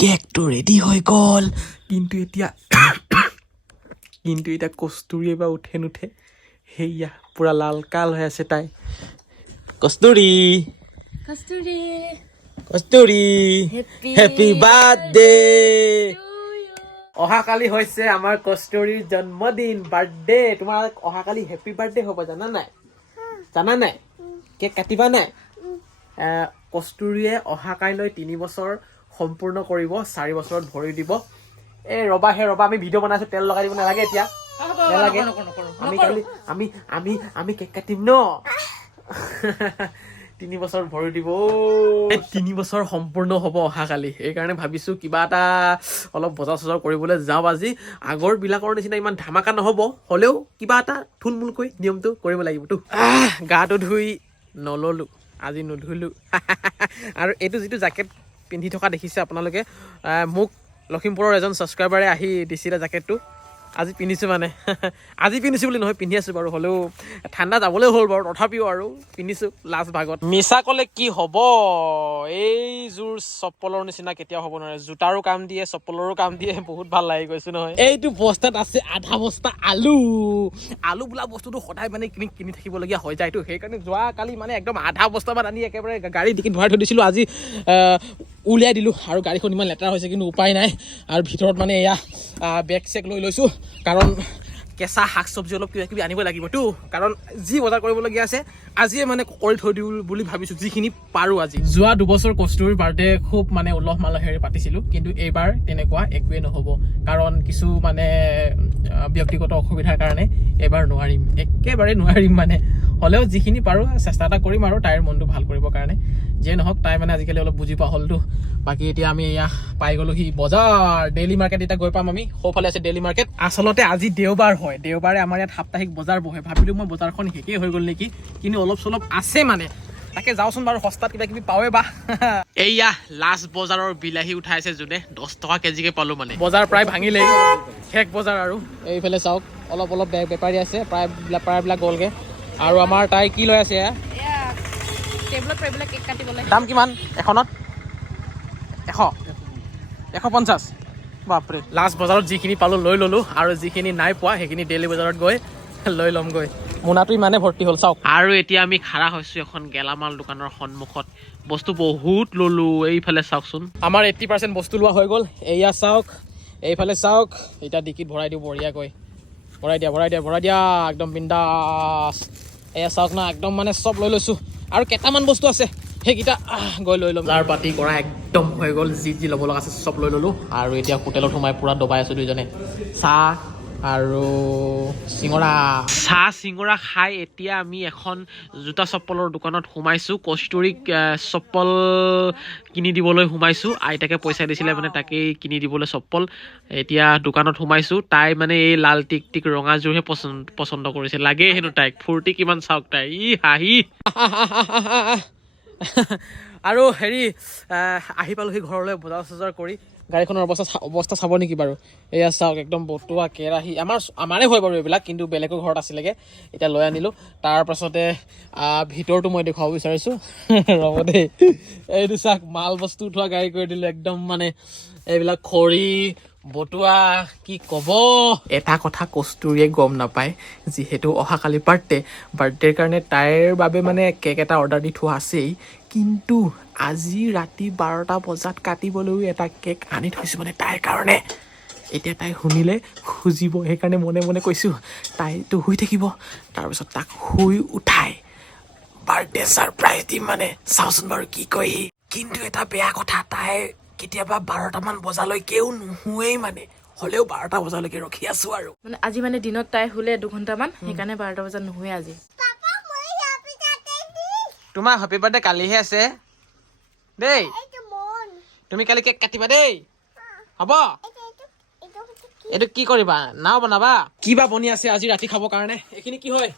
কেকটো ৰেডি হৈ গ'ল, কিন্তু এতিয়া কস্তুৰী এবাৰ উঠে নুঠে। সেয়া পুৰা লাল কাল হৈ আছে তাই। কস্তুৰী হেপী বাৰ্থডে। অহাকালি হৈছে আমাৰ কস্তুৰীৰ জন্মদিন, বাৰ্থডে। তোমাৰ অহাকালি হেপী বাৰ্থডে হ'ব, জানা নাই? কেক কাটিবা নাই? কস্তুৰীয়ে অহাকাইলৈ 3 বছৰ সম্পূৰ্ণ কৰিব, 4 বছৰত ভৰি দিব। ৰবা আমি ভিডিঅ' বনাইছো, তেল লগাই দিব নালাগে এতিয়া, নালাগে। আমি কেক কাটিম ন। 3 বছৰ ভৰি দিব। 3 বছৰ সম্পূৰ্ণ হ'ব অহাকালি, সেইকাৰণে ভাবিছো কিবা এটা অলপ বজাৰ চজাৰ কৰিবলৈ যাওঁ আজি। আগৰ বিলাকৰ নিচিনা ইমান ধামাকা নহ'ব, হ'লেও কিবা এটা থুলমূলকৈ নিয়মটো কৰিব লাগিবতো। গাটো ধুই নললো, আজি নুধুলো। আৰু এইটো যিটো জেকেট পিন্ধি থকা দেখিছে আপোনালোকে, মোক লখিমপুৰৰ এজন ছাবস্ক্ৰাইবাৰে আহি দিছিলে জেকেটটো। আজি পিন্ধিছোঁ মানে। আজি পিন্ধিছোঁ বুলি নহয়, পিন্ধি আছোঁ বাৰু, হ'লেও ঠাণ্ডা যাবলৈ হ'ল বাৰু, তথাপিও আৰু পিন্ধিছোঁ লাষ্ট ভাগত। মিছা ক'লে কি হ'ব, এইযোৰ চপ্পলৰ নিচিনা কেতিয়াও হ'ব নোৱাৰে। জোতাৰো কাম দিয়ে, চপ্পলৰো কাম দিয়ে, বহুত ভাল লাগি গৈছো নহয়। এইটো বস্তাত আছে আধা বস্তা আলু বোলা বস্তুটো সদায় মানে কিনি থাকিবলগীয়া হৈ যায়তো, সেইকাৰণে যোৱাকালি মানে একদম আধা বস্তামান আনি একেবাৰে গাড়ী ডিকিত ভৰাই থৈ দিছিলোঁ। আজি উলিয়াই দিলোঁ, আৰু গাড়ীখন ইমান লেতেৰা হৈছে, কিন্তু উপায় নাই। আৰু ভিতৰত মানে এয়া বেগ চেগ লৈ লৈছোঁ, কাৰণ কেঁচা শাক চব্জি অলপ কিবা কিবি আনিব লাগিবতো, কাৰণ যি বজাৰ কৰিবলগীয়া আছে আজিয়ে মানে কৰি থৈ দিওঁ বুলি ভাবিছোঁ, যিখিনি পাৰোঁ আজি। যোৱা 2 বছৰ কস্তুৰীৰ বাৰ্থডে খুব মানে উলহ মালহেৰে পাতিছিলোঁ, কিন্তু এইবাৰ তেনেকুৱা একোৱেই নহ'ব, কাৰণ কিছু মানে ব্যক্তিগত অসুবিধাৰ কাৰণে এইবাৰ নোৱাৰিম, একেবাৰে নোৱাৰিম মানে। হ'লেও যিখিনি পাৰোঁ চেষ্টা এটা কৰিম আৰু তাইৰ মনটো ভাল কৰিবৰ কাৰণে। যিয়ে নহওক, তাই মানে আজিকালি অলপ বুজি পোৱা হ'লতো। বাকী এতিয়া আমি এয়া পাই গ'লোহি বজাৰ, ডেইলি মাৰ্কেট। এতিয়া গৈ পাম আমি, সৌফালে আছে ডেইলি মাৰ্কেট। আচলতে আজি দেওবাৰ হয়, দেওবাৰে আমাৰ ইয়াত সাপ্তাহিক বজাৰ বহে। ভাবিলোঁ মই বজাৰখন শেষেই হৈ গ'ল নেকি, কিন্তু অলপ চলপ আছে মানে, তাকে যাওঁচোন বাৰু, সস্তাত কিবা কিবি পাওঁৱে বা। এইয়া লাষ্ট বজাৰৰ বিলাহী উঠাইছে যোনে, 10 টকা কেজিকে পালোঁ মানে। বজাৰ প্ৰায় ভাঙিলেই, শেষ বজাৰ আৰু। এইফালে চাওক, অলপ বেপাৰী আছে, প্ৰায়বিলাক গ'লগে। আৰু আমাৰ তাই কি লৈ আছে? দাম কিমান এখনত? 150? বাপৰে। লাষ্ট বজাৰত যিখিনি পালোঁ লৈ ল'লোঁ, আৰু যিখিনি নাই পোৱা সেইখিনি ডেইলি বজাৰত গৈ লৈ ল'মগৈ। মোনাটো ইমানে ভৰ্তি হ'ল চাওক। আৰু এতিয়া আমি খাৰা হৈছোঁ এখন গেলামাল দোকানৰ সন্মুখত, বস্তু বহুত ল'লোঁ। এইফালে চাওকচোন, আমাৰ 80% বস্তু লোৱা হৈ গ'ল। এয়া চাওক, এইফালে চাওক, এতিয়া ডিকিত ভৰাই দিওঁ বঢ়িয়াকৈ। ভৰাই দিয়া একদম বিন্দাছ। এয়া চাওক না, একদম মানে চব লৈ লৈছোঁ, আৰু কেইটামান বস্তু আছে সেইকেইটা গৈ লৈ ল'ম। বজাৰ পাতি কৰা একদম হৈ গ'ল, যি ল'ব লগা আছে চব লৈ ল'লোঁ। আৰু এতিয়া হোটেলত সোমাই পূৰা দবাই আছোঁ দুইজনে, চাহ আৰু চিঙৰা খাই এতিয়া আমি এখন জোতা চপ্পলৰ দোকানত সোমাইছোঁ। কস্তুৰীক চপ্পল কিনি দিবলৈ সোমাইছোঁ, আইতাকে পইচা দিছিলে মানে, তাকেই কিনি দিবলৈ চপ্পল। এতিয়া দোকানত সোমাইছোঁ, তাই মানে এই লাল টিক ৰঙাযোৰহে পচন্দ কৰিছে, লাগে হেনো তাইক। ফূৰ্তি কিমান চাওক তাই, হাঁহি। আৰু হেৰি, আহি পালোহি ঘৰলৈ বজাৰ চজাৰ কৰি। গাড়ীখনৰ অৱস্থা চাব নেকি বাৰু? এয়া চাওক, একদম বতুৱা কেৰাহী, আমাৰে হয় বাৰু এইবিলাক, কিন্তু বেলেগৰ ঘৰত আছিলেগে, এতিয়া লৈ আনিলোঁ। তাৰপাছতে ভিতৰটো মই দেখুৱাব বিচাৰিছোঁ, ৰ'ব দেই। এইটো চাওক, মাল বস্তু উঠোৱা গাড়ী কৰি দিলোঁ একদম মানে। এইবিলাক খৰি বতুৱা, কি ক'ব। এটা কথা কস্তুৰীয়ে গম নাপায়, যিহেতু অহাকালি বাৰ্থডেৰ কাৰণে তাইৰ বাবে মানে কেক এটা অৰ্ডাৰ দি থোৱা আছেই, কিন্তু আজি ৰাতি 12টা বজাত কাটিবলৈও এটা কেক আনি থৈছোঁ মানে তাইৰ কাৰণে। এতিয়া তাই শুনিলে খুজিব, সেইকাৰণে মনে মনে কৈছোঁ তাইতো শুই থাকিব, তাৰপিছত তাক শুই উঠাই বাৰ্থডে ছাৰপ্ৰাইজ দিম মানে। চাওঁচোন বাৰু কি কয় সি। কিন্তু এটা বেয়া কথা, তাই কেতিয়াবা 12টামান বজালৈকেও নুশুৱেই মানে, হ'লেও 12টা বজালৈকে ৰখি আছোঁ আৰু। মানে আজি মানে দিনত তাই শুলে 2 ঘণ্টামান, সেইকাৰণে 12টা বজাত নুশুৱে আজি। তোমাৰ হেপী বাৰ্থডে কালিহে আছে দেই, তুমি কালি কেক কাটিবা দেই, হ'ব? এইটো কি কৰিবা, নাও বনাবা? কি বা বনি আছে আজি ৰাতি খাবৰ কাৰণে? এইখিনি কি হয়?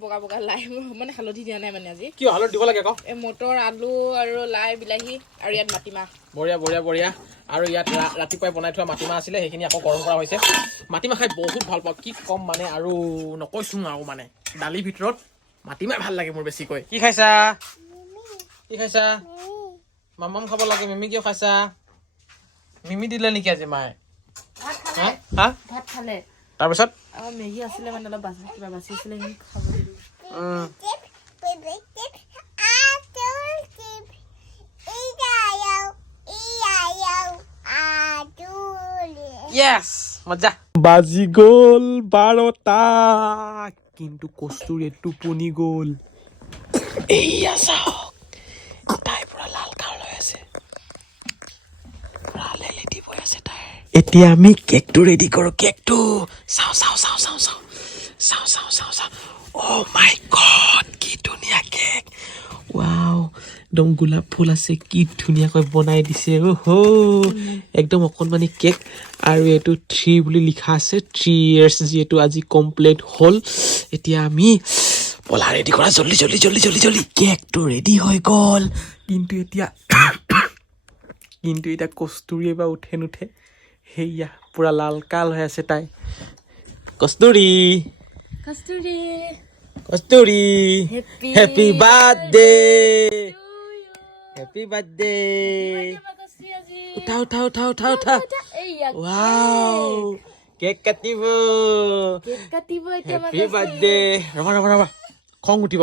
বগা লাই, মানে হালধি দিয়া নাই মানে আজি। কিয় হালধি দিব লাগে আকৌ? মটৰ, আলু আৰু লাই, বিলাহী, আৰু ইয়াত মাটিমাহ। বঢ়িয়া। আৰু ইয়াত ৰাতিপুৱাই বনাই থোৱা মাটিমাহ আছিলে, সেইখিনি আকৌ গৰম কৰা হৈছে। মাটিমাহ খাই বহুত ভাল পাওঁ, কি ক'ম মানে, আৰু নকৈছোঁ আৰু মানে। দালিৰ ভিতৰত মাটিমাহ ভাল লাগে মোৰ বেছিকৈ। কি খাইছা? মামাম খাব লাগে, মিমি কিয় খাইছা? মিমি দিলে নেকি আজি মায়ে ভাত হা খালে হা ভাত খালে তাৰপিছত আৰু মেগী আছিলে মানে অলপ কিবা বাচি আছিলে সেইখিনি খাব দিলোঁ Yes! মজা বাজি গ'ল 12টা কিন্তু কস্তুৰীয়ে টোপনি গ'ল এইয়া চাওক তাই পুৰা লাল কাল হৈ আছে পুৰা লেলেটি হৈ আছে তাই এতিয়া আমি কেকটো ৰেডি কৰোঁ কেকটো চাওঁ চাওঁ চাওঁ চাওঁ চাওঁ চাওঁ চাওঁ চাওঁ চাওঁ অ' মাই গড কি ধুনীয়া কেক ৱাও একদম গোলাপ ফুল আছে কি ধুনীয়াকৈ বনাই দিছে অ'হো একদম অকণমানি কেক আৰু এইটো 3 বুলি লিখা আছে 3 years যিহেতু আজি কমপ্লিট হ'ল এতিয়া আমি পলা ৰেডি কৰা জল্দি জল্দি জল্দি জল্দি জল্দি কেকটো ৰেডি হৈ গ'ল কিন্তু এতিয়া কস্তুৰী বা উঠে নুঠে সেয়া পুৰা লাল কাল হৈ আছে তাই কস্তুৰী কস্তুৰী কস্তুৰী হেপী বাৰ্থডে হেপী বাৰ্থডে উঠা উঠা উঠা উঠা উঠা ৱাও কেক কাটিব হেপী বাৰ্থডে ৰবা ৰবা ৰবা খং উঠিব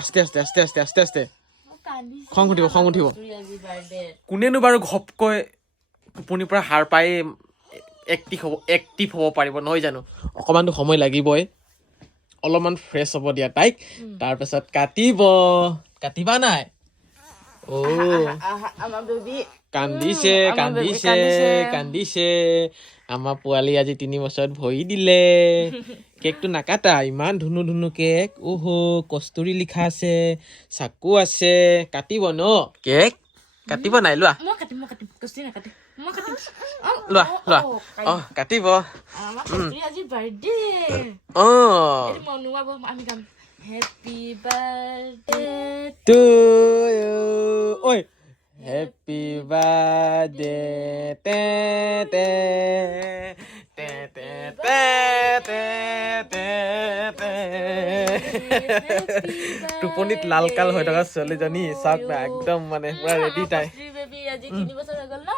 আস্তে আস্তে আস্তে আস্তে আস্তে আস্তে খং উঠিব কোনেনো বাৰু ঘপকৈ টোপনিৰ পৰা সাৰ পাই এক্টিভ হ'ব পাৰিব নহয় জানো অকণমানতো সময় লাগিবই অলপমান ফ্ৰেছ হ'ব দিয়া তাইক তাৰপিছত কাটিবা নাই আমাৰ বেবী কান্দিছে আমাৰ পোৱালি আজি 3 বছৰত ভৰি দিলে কেকটো নাকাটা ইমান ধুনু কেক ওহো কস্তুৰী লিখা আছে চাকু আছে কাটিব ন কেক কাটিব নাই লোৱা মই কাটিম কস্তুৰী নাকাটে মই কাটিম লোৱা কাটিব আমাৰ কস্তুৰী আজি বাৰ্থডে মনুৱাব আমি গাম হেপী বাৰ্থডে টু ইউ ঐ হেপী বাৰ্থডে তে তে তে তে তে তে তে তে টোপনিত লাল কাল হৈ থকা ছোৱালীজনী চাওক না একদম মানে পুৰা ৰেডি তাই বেবী আজি 3 বছৰ হৈ গ'ল ন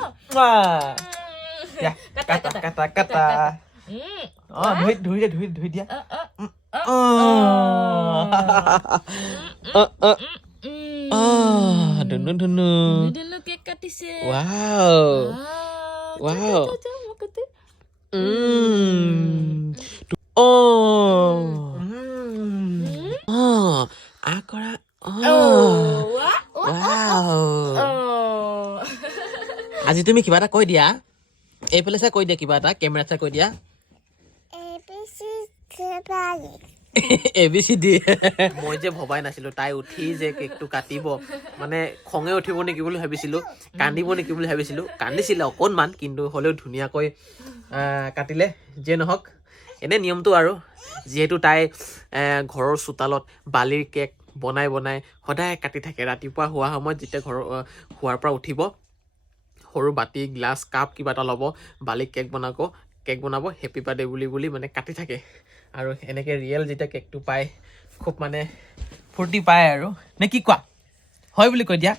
কাটা ধুই দিয়া ধুনু কেক কাটিছে ৱাও কৰা আজি তুমি কিবা এটা কৈ দিয়া এইফালে চাই কৈ দিয়া কিবা এটা কেমেৰাত চাই কৈ দিয়া ABCD মই যে ভবাই নাছিলো তাই উঠি যে কেকটো কাটিব মানে খঙে উঠিব নেকি বুলি ভাবিছিলো কান্দিব নেকি বুলি ভাবিছিলো কান্দিছিলে অকণমান কিন্তু হ'লেও ধুনীয়াকৈ কাটিলে যিয়ে নহওক এনে নিয়মটো আৰু যিহেতু তাই ঘৰৰ চোতালত বালিৰ কেক বনাই সদায় কাটি থাকে ৰাতিপুৱা হোৱা সময়ত যেতিয়া শোৱাৰ পৰা উঠিব সৰু বাতি গ্লাছ কাপ কিবা এটা ল'ব বালিক কেক বনাব হেপী বাৰ্থডে বুলি মানে কাটি থাকে আৰু এনেকৈ ৰিয়েল যেতিয়া কেকটো পায় খুব মানে ফূৰ্তি পায় আৰু নে কি কোৱা হয় বুলি কৈ দিয়া